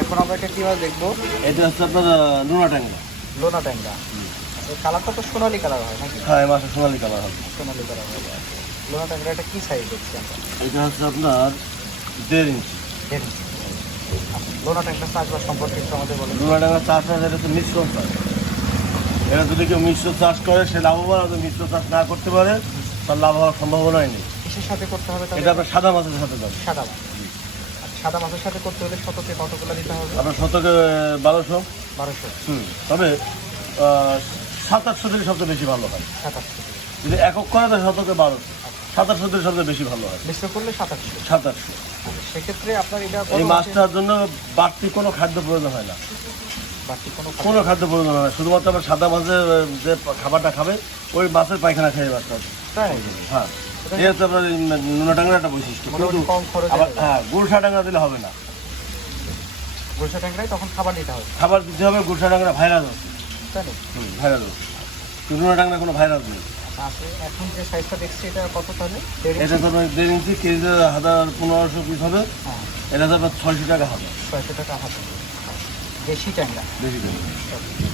এখন আমরা এটা কীভাবে দেখব? এটা হচ্ছে আপনার লুনা ট্যাংরা। লোনা ট্যাংরা। এই কালারটা তো সোনালি কালার হয় নাকি? হ্যাঁ এই মাসে সোনালি কালার হবে। সোনালি কালার হয় আচ্ছা। লোনা ট্যাংরা এটা কী সাইজ দেখছি আমরা? এটা হচ্ছে আপনার দেড় ইঞ্চি দেড় ইঞ্চি। লোনা ট্যাংরা চাষবাস সম্পর্কে একটু আমাদের বলেন। লুনা ট্যাংরা চাষ হয় এটা তো মিশ্র চাষ। এটা যদি কেউ মিশ্র চাষ করে সে লাভবান আর মিশ্র চাষ না করতে পারে তার লাভ হওয়ার সম্ভাবনাই নেই। কিসের সাথে করতে হবে এটা আপনার সাদা মাছের সাথে যাবে সাদা মাছ। সাদা মাছের সাথে করতে হলে শতকে কতগুলো দিতে হবে? আপনার শতকে বারোশো? বারোশো। হুম তবে সাত আটশো সবচেয়ে বেশি ভালো হয়। সাতাশশো যদি একক করে তো শতকে বারোশো সাত আটশো সবচেয়ে বেশি ভালো হয়। মিশ্র করলে সাত আটশো সেক্ষেত্রে আপনার এটা এই মাছটার জন্য বাড়তি কোনো খাদ্য প্রয়োজন হয় না। কোনো খাদ্য প্রয়োজন হয় না। শুধুমাত্র আবার সাদা মাছের যে খাবারটা খাবে ওই মাছের পায়খানা খেয়ে মাছটা হ্যাঁ। হচ্ছে আপনার এই নুনা একটা বৈশিষ্ট্য। কিন্তু আবার হ্যাঁ গুলশা টাঙ্গা দিলে হবে না। গুলশা ট্যাংরায় তখন খাবার দিতে হবে। খাবার দিতে হবে গুলশা টাঙ্গা ভাইরাস আছে তাই ভাইরাস আছে নুনা কোনো ভাইরাস নেই। এখন যে সাইজটা দেখছি এটা কত তাহলে? এটা তো আপনার দেড় ইঞ্চি কেজি হাজার পনেরোশো পিস হবে। হ্যাঁ। এটা তো আপনার ছয়শো টাকা হবে। ছয়শো টাকা হাতে দেশি ট্যাংরা। করে